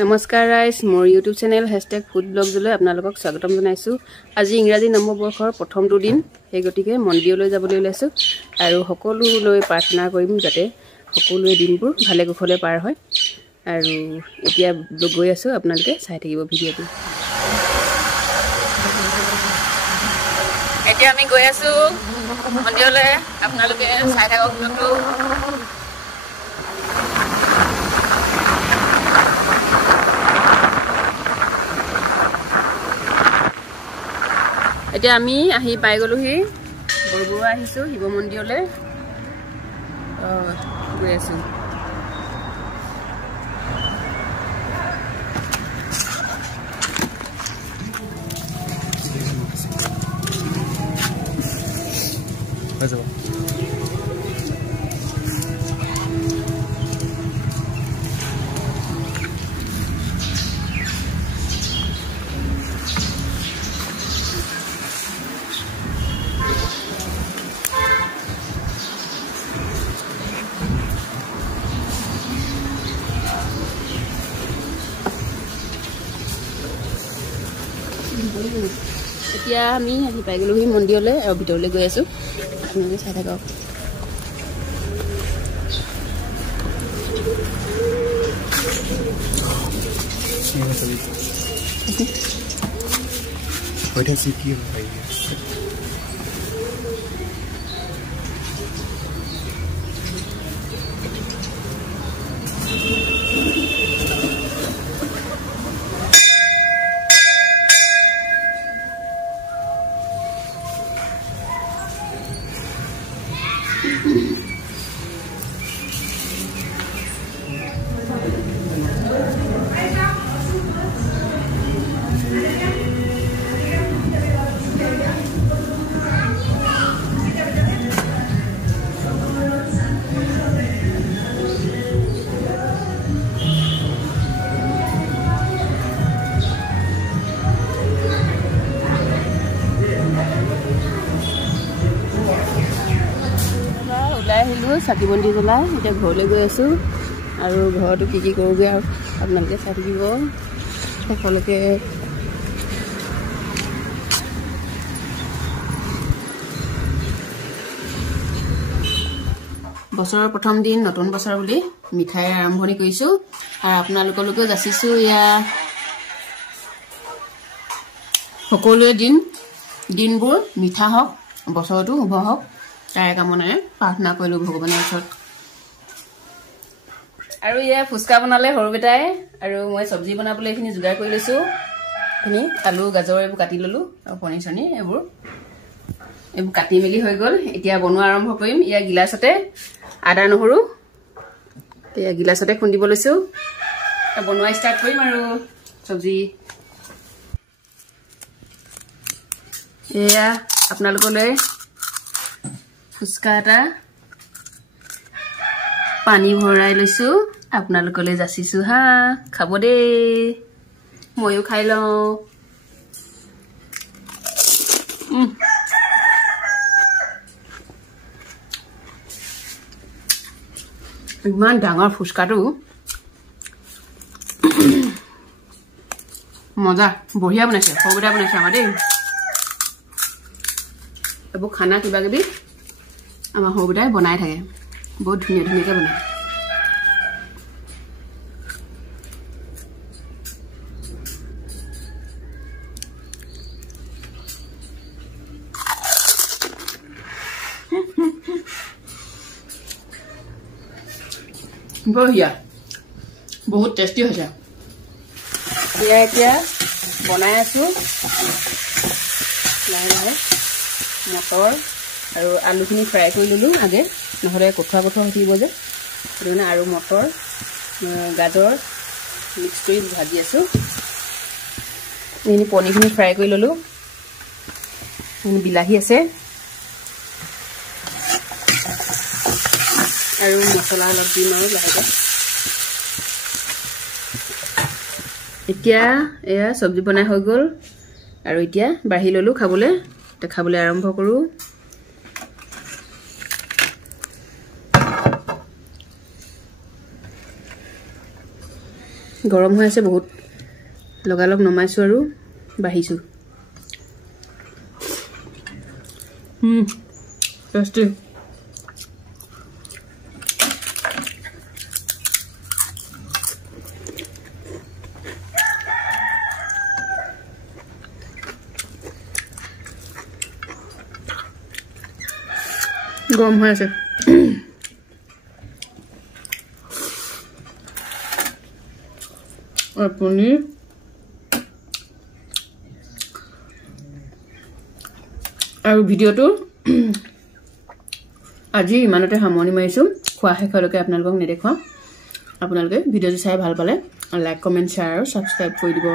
নমস্কাৰ ৰাইজ, মোৰ ইউটিউব চেনেল #ফুডব্লগজলৈ আপোনালোকক স্বাগতম জনাইছোঁ। আজি ইংৰাজী নৱবৰ্ষৰ প্ৰথমটো দিন, সেই গতিকে মন্দিৰলৈ যাবলৈ ওলাইছোঁ আৰু সকলোলৈ প্ৰাৰ্থনা কৰিম যাতে সকলোৱে দিনবোৰ ভালে কুশলে পাৰ হয়। আৰু এতিয়া গৈ আছোঁ, আপোনালোকে চাই থাকিব ভিডিঅ'টো। এতিয়া আমি গৈ আছোঁ মন্দিৰলৈ, আপোনালোকে চাই থাকক ভিডিঅ'টো। এতিয়া আমি আহি পাই গ'লোহি, বৰবৰুৱা আহিছোঁ শিৱ মন্দিৰলৈ গৈ আছোঁ। এতিয়া আমি আহি পাই গ'লোহি মন্দিৰলৈ আৰু ভিতৰলৈ গৈ আছোঁ, আপোনালোকে চাই থাকক। আহিলোঁ চাকি বন্তি জ্বলাই, এতিয়া ঘৰলৈ গৈ আছোঁ আৰু ঘৰতো কি কৰোঁগৈ আৰু আপোনালোকে চাই থাকিব সকলোকে। বছৰৰ প্ৰথম দিন, নতুন বছৰ বুলি মিঠাই আৰম্ভণি কৰিছোঁ আৰু আপোনালোকলৈকেও যাচিছোঁ, এয়া সকলোৱে দিনবোৰ মিঠা হওক, বছৰটো শুভ হওক, তাৰে কামনাৰে প্ৰাৰ্থনা কৰিলোঁ ভগৱানৰ ওচৰত। আৰু এয়া ফুচকা বনালে সৰু বেটাই, আৰু মই চব্জি বনাবলৈ এইখিনি যোগাৰ কৰি লৈছোঁ। এইখিনি আলু, গাজৰ এইবোৰ কাটি ল'লোঁ আৰু পনীৰ চনীৰ এইবোৰ কাটি মেলি হৈ গ'ল। এতিয়া বনোৱা আৰম্ভ কৰিম। এয়া গিলাচতে আদা নহৰু এয়া গিলাচতে খুন্দিব লৈছোঁ, বনোৱা ষ্টাৰ্ট কৰিম আৰু চব্জি। এয়া আপোনালোকলৈ ফুচকা এটা পানী ভৰাই লৈছোঁ, আপোনালোকলৈ যাচিছোঁ হা, খাব দেই, ময়ো খাই লওঁ। ইমান ডাঙৰ ফুচকাটো, মজা, বঢ়িয়া বনাইছে, সৰুকেইটা বনাইছে আমাৰ দেই। এইবোৰ খানা কিবা কিবি আমাৰ সৰুকেইটাই বনাই থাকে, বহুত ধুনীয়া ধুনীয়াকৈ বনায়। বঢ়িয়া, বহুত টেষ্টি হৈছে। এতিয়া বনাই আছোঁ লাহে লাহে। মটৰ আৰু আলুখিনি ফ্ৰাই কৰি ল'লোঁ আগে, নহ'লে কঠুৱা হৈ থাকিব যে, সেইটো কাৰণে। আৰু মটৰ, গাজৰ মিক্স কৰি ভাজি আছোঁ। এইখিনি পনীৰখিনি ফ্ৰাই কৰি ল'লোঁ। বিলাহী আছে আৰু মছলা অলপ দিম আৰু লাহেকৈ। এতিয়া এয়া চব্জি বনাই হৈ গ'ল আৰু এতিয়া বাঢ়ি ল'লোঁ খাবলৈ। খাবলৈ আৰম্ভ কৰোঁ। গৰম হৈ আছে বহুত লগালগ নমাইছো আৰু বাঢ়িছো টেষ্টি গৰম হৈ আছে और पनीर और भिडिओ तो आज इमानते सामৰণি মাৰিছো খোৱা শেষলৈকে আপোনালোকক নেদেখুৱা আপোনালোকে ভিডিঅ'টো চাই ভাল পালে লাইক কমেন্ট শ্বেয়াৰ আৰু সাবস্ক্ৰাইব কৰি দিব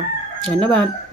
ধন্যবাদ।